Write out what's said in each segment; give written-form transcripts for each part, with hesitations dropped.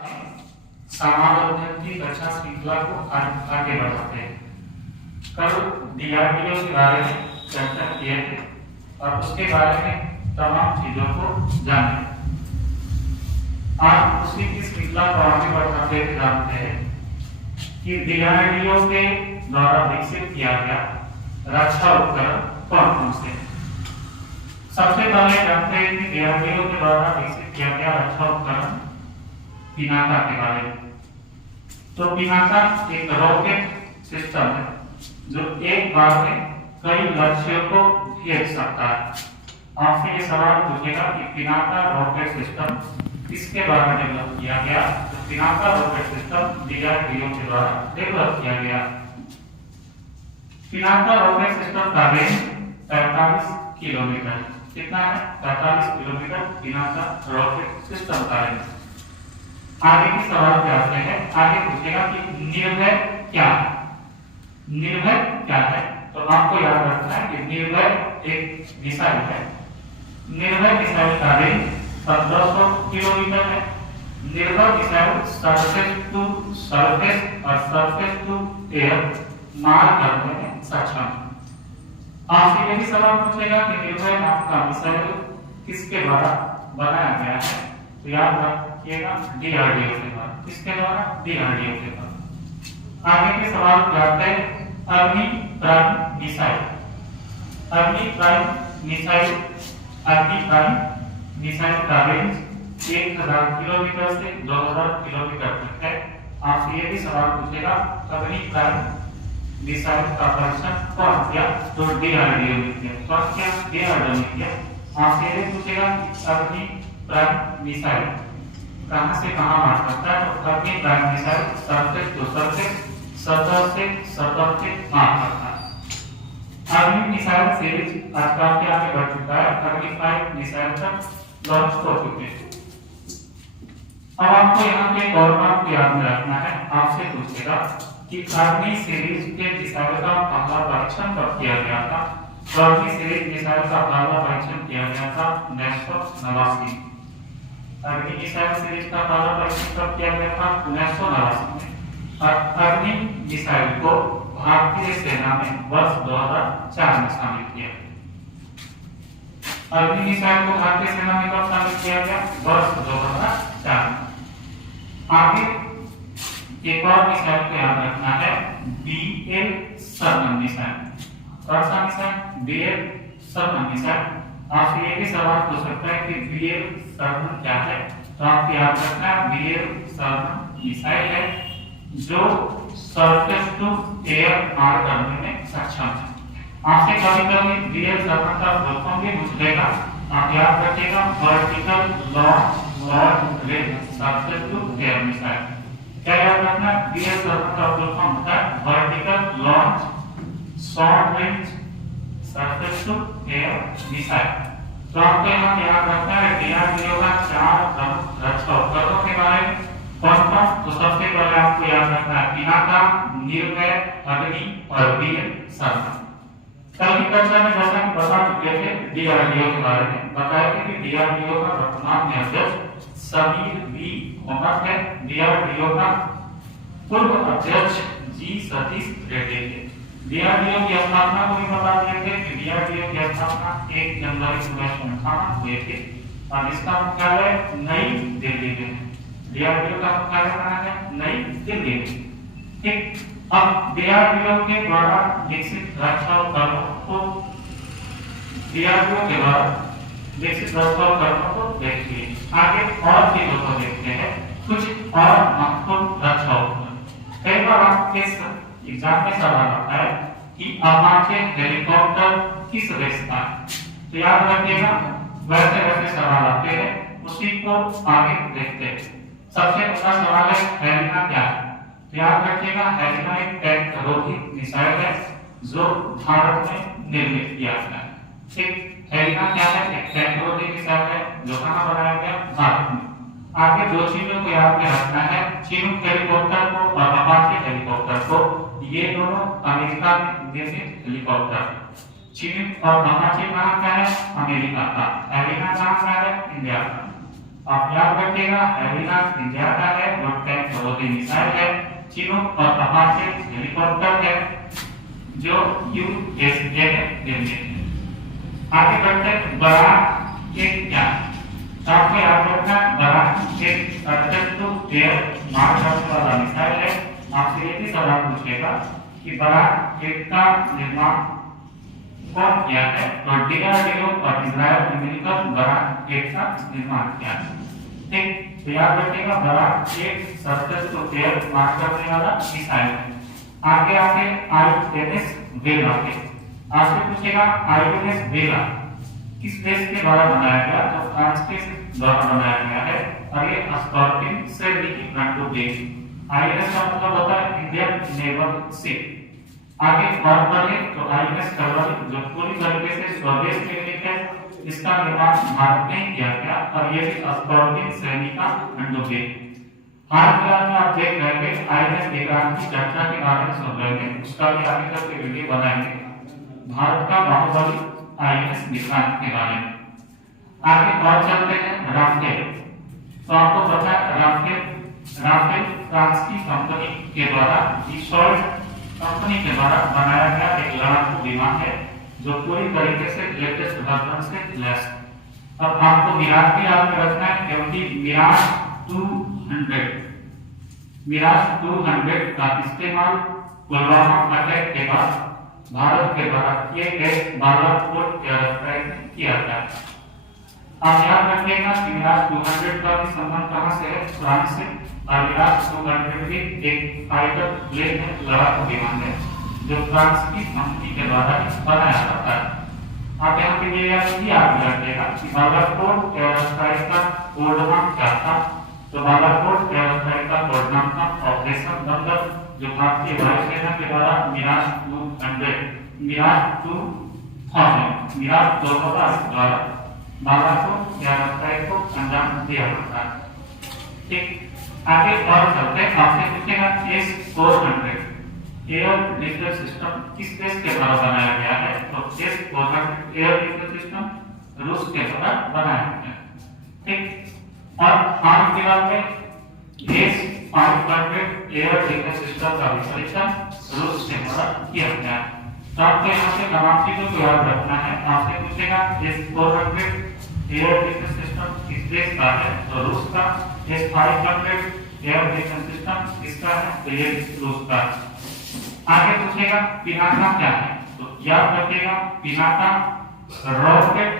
सामान्य अध्ययन की कक्षा श्रृंखला को आगे बढ़ाते हैं। कल डीआरडीओ के बारे में चर्चा किए थे और उसके बारे में तमाम चीजों को जाने। आज उसी की श्रृंखला को आगे बढ़ाते हुए जानते हैं कि डीआरडीओ के द्वारा विकसित किया गया रक्षा उपकरण कौन कौन से। सबसे पहले जानते हैं कि डीआरडीओ के द्वारा विकसित किया गया रक्षा उपकरण पिनाका के बारे में। तो पिनाका एक रॉकेट सिस्टम है जो एक बार में कई लक्ष्यों को भेज सकता है। आपसे ये सवाल पूछेगा कि पिनाका रॉकेट सिस्टम किसके द्वारा डेवलप किया गया। तो पिनाका रॉकेट सिस्टम डीआरडीओ के द्वारा डेवलप किया गया। पिनाका रॉकेट सिस्टम का रेंज 45 किलोमीटर। कितना है? 45 किलोमीटर पिनाका रॉकेट सिस्टम का रेंज। आगे की सवाल पे आते हैं। आगे पूछेगा कि निर्भय क्या है। निर्भय क्या है? तो आपको याद रखना है कि निर्भय एक मिसाइल है। निर्भय मिसाइल का रेंज 1500 किलोमीटर है। निर्भय मिसाइल सरफेस टू सरफेस और सरफेस टू एयर मार करने में सक्षम है। आपसे यही सवाल पूछेगा कि निर्भय नाम का मिसाइल किसके द्वारा बनाया गया है। तो याद रखिएगा डीआरडीओ के द्वारा। किसके द्वारा? डीआरडीओ के द्वारा। आगे के सवाल जानते हैं। अग्नि प्राइम मिसाइल। अग्नि प्राइम मिसाइल का रेंज 1000 किलोमीटर से 2000 किलोमीटर तक है। आपसे ये भी सवाल पूछेगा अग्नि प्राइम मिसाइल का परीक्षण कौन किया। तो डीआरडीओ ने किया। कौन किया? डीआरडीओ ने किया। आपसे ये पूछेगा अग्नि प्राइम मिसाइल कहां से कहां मार सकता है। तो Agni prime missile surface to surface सतह से मार सकता है। अग्नि मिसाइल सीरीज आज काफी आगे बढ़ चुका है। अग्नि प्राइम मिसाइल तक लॉन्च हो चुके हैं। अब आपको यहाँ पे एक और बात याद में रखना है। आपसे पूछेगा कि अग्नि सीरीज के मिसाइल का पहला परीक्षण कब किया गया था। तो अग्नि सीरीज मिसाइल का पहला परीक्षण किया गया था 1989। अग्नि मिसाइल सीरीज का पहला परीक्षण कब किया गया था? 1989 में। और अग्नि मिसाइल को भारतीय सेना में वर्ष 2004 में शामिल किया। अग्नि मिसाइल को भारतीय सेना में कब शामिल किया गया? वर्ष 2004 में। आगे एक और मिसाइल को याद रखना है। BL-7 missile. कौन सा मिसाइल? BL-7 missile. आपसे ये भी सवाल पूछ सकता है कि BL-7 क्या है। तो आप याद रखना BL-7 मिसाइल है जो सरफेस टू एयर मार करने में सक्षम है। आपसे कभी-कभी BL-7 का फुल फॉर्म भी पूछ लेगा। आप याद रखिएगा vertical launch range surface to air missile. क्या याद रखना? BL-7 का फुल फॉर्म होता है vertical launch short range surface to air missile. तो आपको यहाँ याद रखना है डीआरडीओ का 4 प्रमुख रक्षा उपकरणों के बारे में। कौन-कौन? तो सबसे पहले आपको याद रखना है पिनाका, निर्भय, अग्नि और BL-7। कल की कक्षा में जैसा कि बता चुके थे डीआरडीओ के बारे में बताया कि डीआरडीओ का वर्तमान में अध्यक्ष समीर V मोहम्मद है। डीआरडीओ का पूर्व अध्यक्ष G सतीश रेड्डी थे। डीआरडीओ की स्थापना को भी बता दिए थे कि डीआरडीओ की स्थापना 1 जनवरी 1958 हुई थी और इसका मुख्यालय नई दिल्ली में है। डीआरडीओ का मुख्यालय कहाँ है? नई दिल्ली में। ठीक। अब डीआरडीओ के द्वारा विकसित रक्षा उपकरणों को देखिए। आगे और चीजों को देखते हैं। कुछ और महत्वपूर्ण रक्षा उपकरण। कई बार आपके एग्जाम में सवाल आता है कि अपाचे हेलीकॉप्टर किस देश का है। तो याद रखिएगा वैसे सवाल आते हैं, उसी को आगे देखते हैं। सबसे पहला सवाल है हेलिना क्या है। तो याद रखिएगा हेलिना एक टैंक रोधी मिसाइल है जो भारत में निर्मित किया गया है। ठीक। हेलिना क्या है? एक टैंक रोधी मिसाइल है जो कहां बनाया गया? भारत में। आगे दो चीजों को याद में रखना है। चिनूक हेलीकॉप्टर को और अपाचे हेलीकॉप्टर को, ये दोनों अमेरिका में निर्मित हेलीकॉप्टर है। चिनूक और अपाचे कहां का है? अमेरिका का। हेलिना कहां का है? इंडिया का। आप याद रखिएगा हेलिना इंडिया का है 220 मिसाइल है, चिनूक और अपाचे हेलीकॉप्टर है जो यूएसए में निर्मित है। आगे बढ़ते हैं, बराक एक क्या, आपको याद रखना बराक एक सरफेस टू एयर मार करने वाला मिसाइल है। आपसे ये भी सवाल पूछेगा कि बराक एक का निर्माण कौन किया है, तो डीआरडीओ और इजराइल ने मिलकर बराक एक का निर्माण किया। ठीक, तो याद रखिएगा बराक एक सरफेस टू एयर मार करने वाला मिसाइल है। आगे आके आईएनएस वेला के, आपसे पूछेगा आईएनएस वेला किस देश के द्वारा बनाया गया, तो फ्रांस के द्वारा बनाया गया है और ये स्कॉर्पिन श्रेणी की फ्रंट आईएनएस का मतलब होता है इंडियन नेवल शिप। आगे और बढ़े तो आईएनएस करवली जो पूरी तरीके से स्वदेश निर्मित है, इसका निर्माण भारत में किया गया और ये भी स्कॉर्पिन श्रेणी का फ्रंट। हाल फिलहाल में आप देख रहे हैं आईएनएस विक्रांत की चर्चा के बारे में सुन रहे हैं, उसका भी आगे तक के वीडियो बनाएंगे भारत का बाहुबली आईएनएस विक्रांत के बारे में। आगे और चलते हैं राफेल। तो आपको पता है राफेल फ्रांस की कंपनी के द्वारा डिसॉल्ट कंपनी के द्वारा बनाया गया एक लड़ाकू विमान है जो पूरी तरीके से लेटेस्ट वर्जन से लैस। अब आपको मिराज भी याद रखना है क्योंकि मिराज 200 का इस्तेमाल पुलवामा अटैक के बाद भारत के द्वारा किए गए बालाकोट एयरस्ट्राइक में किया गया। आप याद रखिएगा कि मिराज 200 का भी संबंध कहां से है, फ्रांस से, और मिराज 200 भी एक फाइटर प्लेन है, लड़ाकू विमान है जो फ्रांस की कंपनी के द्वारा बनाया जाता है। आप यहाँ पे ये याद रखिएगा कि बालाकोट एयरस्ट्राइक का कोड नाम क्या था, तो बालाकोट एयरस्ट्राइक का कोड नाम था ऑपरेशन बंदर, जो भारतीय वायुसेना के द्वारा मिराज 2000 द्वारा बालाकोट एयरस्ट्राइक को अंजाम दिया जाता है। ठीक, आगे और चलते हैं, आपसे पूछेगा S-400 एयर डिफेंस सिस्टम किस देश के द्वारा बनाया गया है, तो S-400 एयर डिफेंस सिस्टम रूस के द्वारा बनाया गया है। ठीक, और हाल फिलहाल में S-500 एयर डिफेंस सिस्टम का भी परीक्षण रूस के द्वारा किया गया है। तो आपको यहाँ से तमाम चीजों को याद रखना है। आपसे पूछेगा S-400 एयर डिफेंस सिस्टम किस देश का है, तो रूस का। S-500 एयर डिफेंस सिस्टम किसका है, तो ये रूस का। आगे पूछेगा पिनाका क्या है, तो याद रखिएगा पिनाका रॉकेट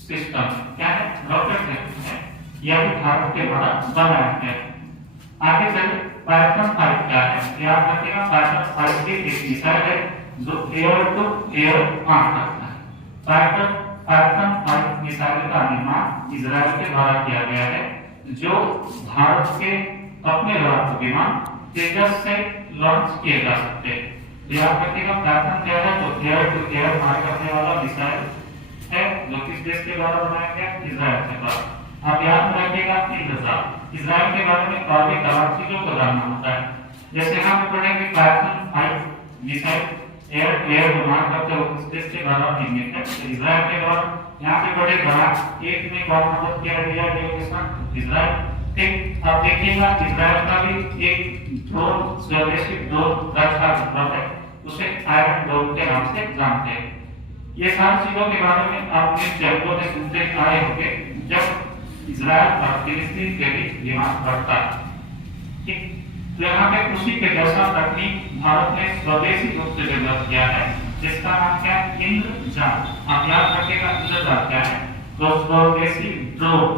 सिस्टम क्या है, रॉकेट सिस्टम है, यह भी भारत के द्वारा बनाया है। आगे चलिए पाइथन 5 क्या है, याद रखिएगा पाइथन 5 की एक मिसाइल है जो एयर टू एयर काम करता है। पाइथन 5 मिसाइल का निर्माण इजराइल के द्वारा किया गया है जो भारत के अपने लड़ाकू विमान तेजस से लॉन्च किए जा सकते हैं। याद रखिएगा पाइथन क्या है, तो एयर टू एयर मार करने वाला मिसाइल है जो किस देश के द्वारा बनाया गया, इजराइल के द्वारा। आप याद रखिएगा इजराइल के बारे में और भी तमाम चीजों को जानना होता है। जैसे हम पढ़ेंगे पाइथन 5 मिसाइल एयर मार करते हुए किस देश के द्वारा निर्मित है, तो इजराइल के द्वारा। यहाँ पे पढ़े बराक एक में कौन मदद किया गया है, इजराइल। ठीक, अब देखिएगा इजराइल का भी एक ड्रोन स्वदेशी ड्रोन रक्षा उपलब्ध है, उसे आयरन डोम के नाम से जानते हैं। ये सारी चीजों के बारे में आपने चैप्टर में सुनते आए होंगे जब इजराइल और फिलिस्तीन के बीच विवाद बढ़ता है। ठीक, तो यहाँ पे उसी के जैसा तकनीक भारत ने स्वदेशी रूप से डेवलप किया है जिसका नाम क्या है, इंद्रजाल। आप याद रखिएगा इंद्रजाल क्या है, तो स्वदेशी ड्रोन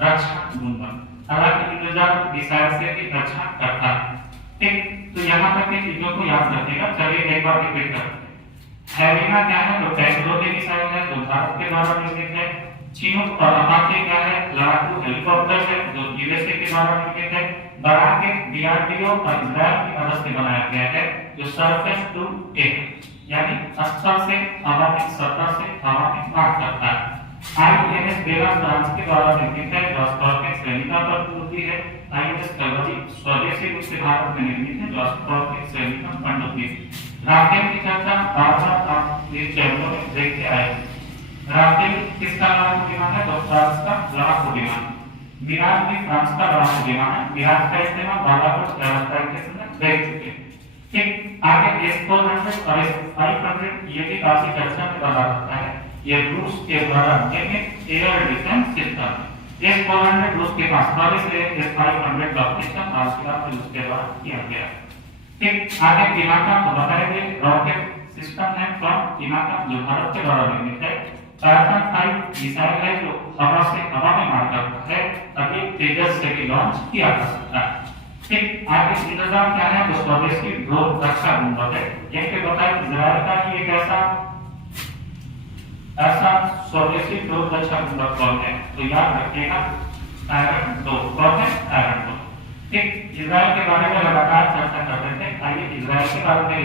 रक्षा गुंबद। हालांकि इंद्रजाल मिसाइल से भी रक्षा करता है। ठीक, तो यहाँ तक की चीजों को याद रखिएगा। चलिए एक बार रिपीट करते हैं। हैविना क्या है, तो टैंकरों की मिसाइल है जो भारत के द्वारा निर्मित है। चिनूक और अपाचे क्या है, लड़ाकू हेलीकॉप्टर है जो यूएसए के द्वारा निर्मित है। बराक डीआरडीओ और इजराइल की मदद से बनाया गया है जो सरफेस टू एयर यानी स्थल से हवा की सतह से हवा में मार करता है। आईएनएस बेला फ्रांस के द्वारा निर्मित है जो स्कॉर्पिन श्रेणी का पनडुब्बी है। आईएनएस करवली स्वदेशी रूप से भारत में निर्मित है जो स्कॉर्पिन श्रेणी का पनडुब्बी है। राफेल की चर्चा बार-बार आप इस चैप्टर में देखते आए। राफेल किसका लड़ाकू विमान है, तो फ्रांस का लड़ाकू विमान। मिराज भी फ्रांस का बड़ा विमान है। मिराज का इस्तेमाल बालाकोट एयरस्ट्राइक के समय देख चुके हैं। ठीक, आगे S-400 और S-500 ये भी काफी चर्चा में बना रहता है। ये रूस के द्वारा निर्मित एयर डिफेंस सिस्टम है। S-400 रूस के पास था, इसलिए S-500 का ऑपरेशन ऑस्ट्रेलिया और रूस के द्वारा किया गया। ठीक, आगे पिनाका को बताएंगे रॉकेट सिस्टम है फ्रॉम पिनाका जो भारत के द्वारा निर्मित है। टाइटन 5 मिसाइल है जो हवा से हवा में मार करता है, अभी तेजस से भी लॉन्च किया जा सकता है। ठीक, आगे इंतजाम क्या है तो स्वदेशी ड्रोन रक्षा गुंबद है। ये के बताया इजराइल का ही एक ऐसा स्वदेशी ड्रोन रक्षा गुंबद कौन है तो याद रखिएगा आयरन 2 कौन है आयरन 2। ठीक, इजराइल के बारे में लगातार चर्चा करते थे, आइए इजराइल के बारे में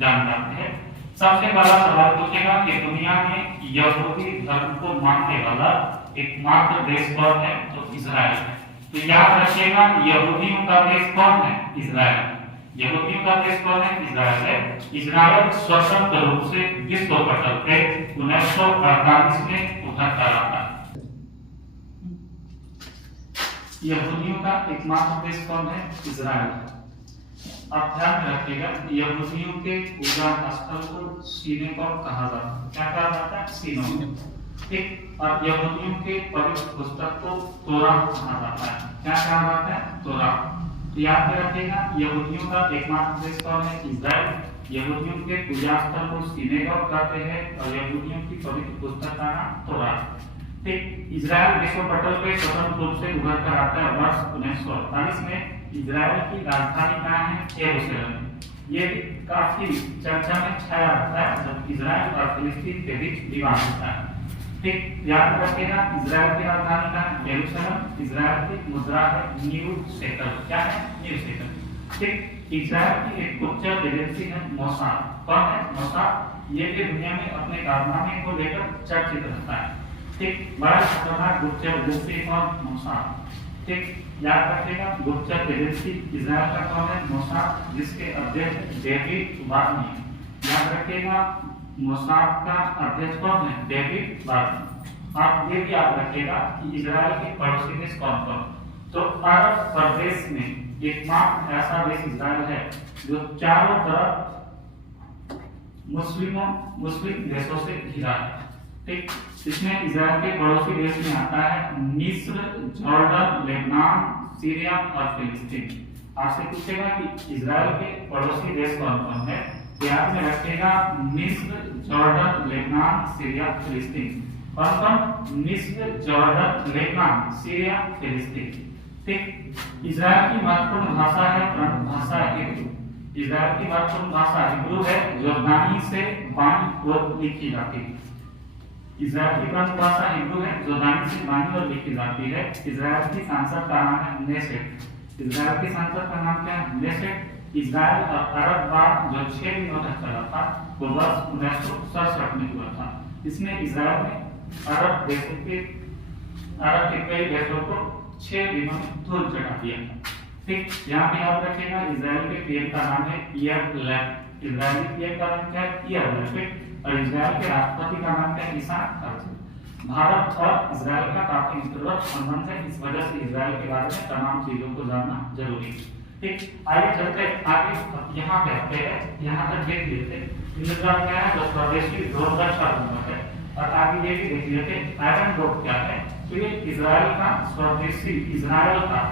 जानते हैं। सबसे पहला सवाल पूछेगा कि दुनिया में यहूदी धर्म को मानने वाला एकमात्र देश कौन है तो इजराइल है। तो याद रखिएगा यहूदियों का देश कौन है इजराइल। यहूदियों का देश कौन है इजराइल है। इजराइल स्वतंत्र रूप से विश्व पटल पे 1948 में उभर कर आता है। यहूदियों का एकमात्र देश कौन है इजराइल। आप ध्यान रखिएगा यहूदियों के पूजा स्थल को सिनेगॉग कहा जाता है। क्या कहा जाता है सिनेगॉग। ठीक, और यहूदियों के पवित्र पुस्तक को तोरा कहा जाता है। क्या कहा जाता है तोरा। तो याद रखिएगा यहूदियों का एकमात्र देश कौन है इजराइल। यहूदियों के पूजा स्थल को सिनेगॉग कहते हैं और यहूदियों की पवित्र पुस्तक का नाम तोरा। ठीक, इजराइल विश्व पटल पे स्वतंत्र रूप से उभर कर आता है वर्ष 1948 में। इजराइल की राजधानी कहाँ है यरूशलेम। ये काफी चर्चा में छाया रहता है जब इजराइल और फिलिस्तीन के बीच विवाद होता है। ठीक, याद रखिएगा इजराइल की राजधानी कहाँ है यरूशलेम। इजराइल की मुद्रा है न्यू शेकल। क्या है न्यू शेकल। ठीक, इजराइल की एक गुप्तचर एजेंसी है मोसाद। कौन है मोसाद। ये भी दुनिया में अपने कारनामे को लेकर चर्चित रहता है। ठीक, बड़ा खतरनाक गुप्तचर एजेंसी कौन मोसाद। ठीक, याद रखिएगा गुप्तचर एजेंसी इजराइल का कौन है मोसाद, जिसके अध्यक्ष डेविड बार्नी। याद रखिएगा मोसाद का अध्यक्ष कौन है डेविड बार्नी। आप ये भी याद रखिएगा कि इजराइल के पड़ोसी देश कौन कौन। तो अरब प्रदेश में एकमात्र ऐसा देश इजराइल है जो चारों तरफ मुस्लिम देशों से घिरा है। ठीक, इसमें इजराइल के पड़ोसी देश में आता है मिस्र, जॉर्डन, लेबनान, सीरिया और फिलिस्तीन। आपसे पूछेगा कि इजराइल के पड़ोसी देश कौन कौन है। याद में रखिएगा मिस्र, जॉर्डन, लेबनान, सीरिया, फिलिस्तीन। कौन कौन मिस्र, जॉर्डन, लेबनान, सीरिया, फिलिस्तीन। ठीक, इजराइल की महत्वपूर्ण भाषा है प्रमुख भाषा हिब्रू। इजराइल की महत्वपूर्ण भाषा हिब्रू है जो दानी से बानी और लिखी जाती है। इजराइल की प्रमुख भाषा हिब्रू है जो दानी से बानी और लिखी जाती है। इजराइल की सांसद का नाम है नेसेट। इजराइल की सांसद का नाम क्या है नेसेट। इजराइल और अरब वार जो 6 दिनों तक चला था वो वर्ष 1967 में हुआ था। इसमें इजराइल ने अरब के कई देशों को 6 दिनों में धूल चढ़ा दिया था। ठीक, यहाँ पे याद रखिएगा इजराइल के पीएम का नाम है यार लैपिड। इजरायली पीएम का नाम क्या है यार लैपिड और इजराइल के राष्ट्रपति का नाम क्या है इसहाक हेर्जोग। भारत और इजराइल का काफी मित्रवत संबंध है, इस वजह से इजराइल के बारे में तमाम चीजों को जानना जरूरी है। ठीक, आइए चलते आगे यहाँ पे आते हैं। यहाँ तक देख लेते इंतजाम क्या है तो स्वदेशी ड्रोन रक्षा गुंबद है और आगे ये भी देख लेते आयरन डोम क्या है। तो ये इजराइल का स्वदेशी इजराइल का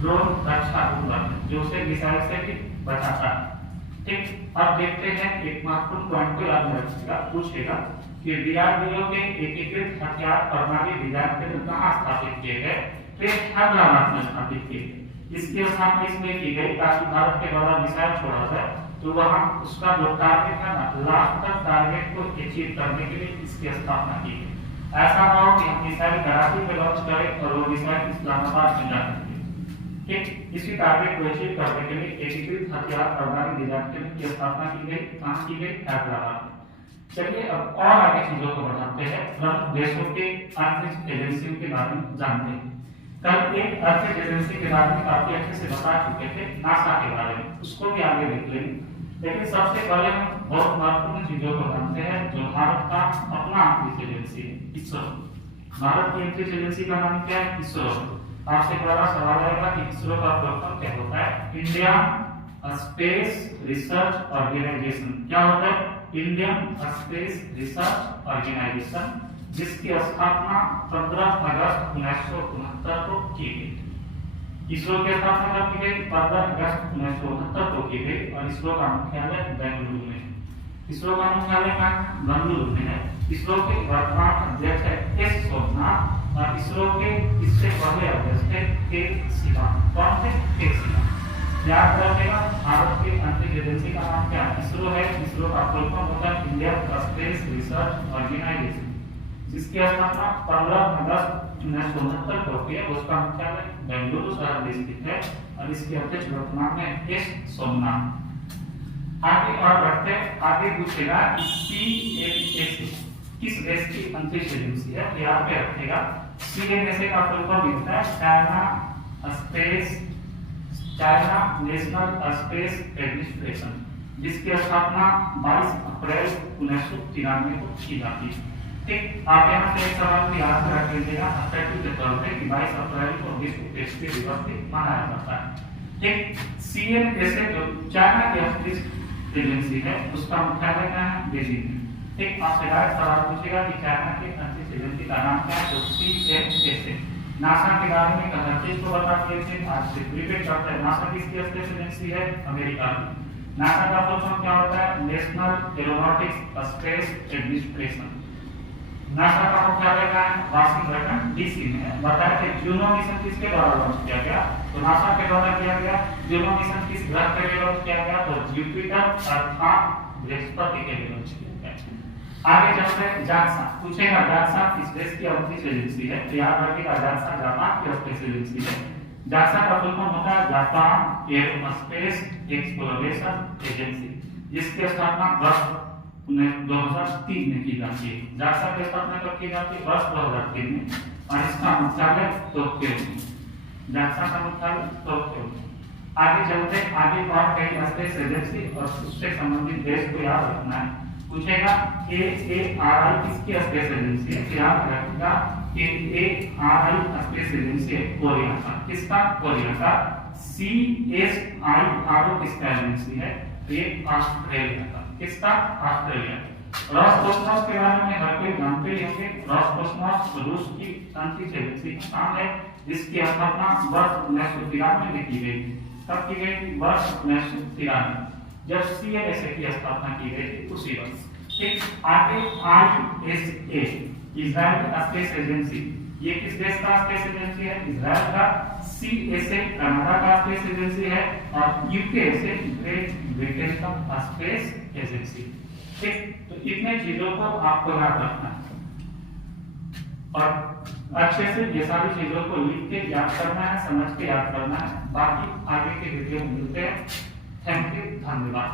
ड्रोन रक्षा गुंबद जो उसे मिसाइल से भी बचाता है। ठीक, अब देखते हैं एक महत्वपूर्ण पॉइंट को याद रखिएगा पूछेगा कि डीआरडीओ के एकीकृत हथियार प्रणाली डिजाइन केंद्र कहाँ स्थापित किए गए। तो ये हैदराबाद में स्थापित किए गए। इसकी स्थापना इसलिए की गई ताकि भारत के द्वारा मिसाइल छोड़ा जाए तो वहां उसका जो टारगेट है ना लास्ट तक टारगेट को अचीव करने के लिए इसकी स्थापना की गई। ऐसा ना हो कि हम मिसाइल कराची पे लॉन्च करें और वो मिसाइल इस्लामाबाद में जाए। ठीक, इसी टारगेट को अचीव करने के लिए एकीकृत हथियार प्रणाली डिजाइन केंद्र की स्थापना की गई। कहाँ की गई हैदराबाद में। चलिए अब और आगे चीजों को बढ़ाते हैं। प्रमुख देशों के अंतरिक्ष एजेंसियों के बारे में जानते हैं। कल एक अंतरिक्ष एजेंसी के बारे में काफी अच्छे से बता चुके थे नासा के बारे में, उसको भी आगे देख लेंगे। लेकिन सबसे पहले हम बहुत महत्वपूर्ण चीजों को जानते हैं जो भारत का अपना अंतरिक्ष एजेंसी है इसरो। भारत की अंतरिक्ष एजेंसी का नाम क्या है इसरो। आपसे पहला सवाल आएगा कि इसरो का फुल फॉर्म क्या होता है? India space research organisation. क्या होता है? इंडियन स्पेस रिसर्च ऑर्गेनाइजेशन, जिसकी स्थापना 15 अगस्त 1969 को की गई। इसरो की स्थापना कब की गई? 15 अगस्त 1969 को की गई और इसरो का मुख्यालय बेंगलुरु में है। इसरो का मुख्यालय कहाँ है? बेंगलुरु में है। इसरो के वर्तमान अध्यक्ष है एस सोमनाथ और इसरो के इससे पहले अध्यक्ष थे के सिवान। कौन थे? के सिवान। याद रखिएगा, भारत की अंतरिक्ष एजेंसी का नाम क्या है? इसरो है। इसरो का फुल फॉर्म होता है इंडियन स्पेस रिसर्च ऑर्गेनाइजेशन, जिसकी स्थापना 15 अगस्त 1969 को हुई है। उसका मुख्यालय बेंगलुरु शहर में स्थित है और इसके अध्यक्ष वर्तमान में एस सोमनाथ। आगे और बढ़ते आगे पूछेगा कि CNSA किस देश की अंतरिक्ष एजेंसी है? यहाँ पे रखेगा। CNSA का फुल फॉर्म होता है चाइना नेशनल स्पेस एडमिनिस्ट्रेशन, जिसकी स्थापना 22 अप्रैल 1993 को की जाती है। ठीक, आप यहाँ से एक सवाल को याद रख लीजिएगा स्टैट्यू के तौर पे कि 22 अप्रैल को विश्व टेक्सटाइल दिवस भी मनाया जाता है। ठीक, CNSA जो चाइना की अंतरिक्ष एजेंसी है उसका मुख्यालय क्या है? बीजिंग में। ठीक, आपसे डायरेक्ट सवाल पूछेगा कि चाइना की अंतरिक्ष एजेंसी का नाम क्या है? तो CNSA। नासा के बारे में हर चीज को बता दिए थे, आज से रिपीट करते हैं। नासा किसकी स्पेस एजेंसी है? अमेरिका की। नासा का फुल फॉर्म क्या होता है? National aeronautics space administration. NASA का मुख्यालय कहाँ है? वाशिंगटन DC में है। बताया कि जूनो मिशन किसके द्वारा लॉन्च किया गया? तो नासा के द्वारा किया गया। जूनो मिशन किस ग्रह के लिए लॉन्च किया गया? तो जुपिटर अर्थात बृहस्पति के लिए लॉन्च किया गया। आगे चलते हैं जाक्सा। पूछेगा जाक्सा किस देश की अंतरिक्ष एजेंसी है? तो याद रखिएगा जाक्सा जापान की स्पेस एजेंसी है। जाक्सा का फुल फॉर्म होता है जापान एरोस्पेस एक्सप्लोरेशन एजेंसी, जिसकी स्थापना वर्ष 2003 में की जाती है। जाक्सा की स्थापना कब की जाती है? वर्ष 2003 में और इसका मुख्यालय टोक्यो में। जाक्सा का मुख्यालय टोक्यो में। आगे चलते आगे और कई स्पेस एजेंसी और उससे संबंधित देश को याद रखना है। पूछेगा AARI किसकी स्पेस एजेंसी है? याद रखिएगा AARI स्पेस एजेंसी है कोरिया का। किसका? कोरिया का। CSIRO किसका एजेंसी है? ये ऑस्ट्रेलिया का। किसका? ऑस्ट्रेलिया। रोसकोसमोस के बारे में हर कोई जानते ही होंगे। रोसकोसमोस रूस की अंतरिक्ष एजेंसी का नाम है, जिसकी स्थापना वर्ष 1993 में की गई। कब की गई? वर्ष 1993 जब CNSA की स्थापना की गई थी उसी वर्ष। ठीक, आगे ISA इजराइल स्पेस एजेंसी। ये किस देश का स्पेस एजेंसी है? इजराइल का। CSA कनाडा का स्पेस एजेंसी है और UK से ग्रेट ब्रिटेन का स्पेस एजेंसी। ठीक, तो इतने चीजों को आपको याद रखना है और अच्छे से ये सारी चीजों को लिख के याद करना है, समझ के याद करना है। बाकी आगे के वीडियो में मिलते हैं। थैंक यू, धन्यवाद।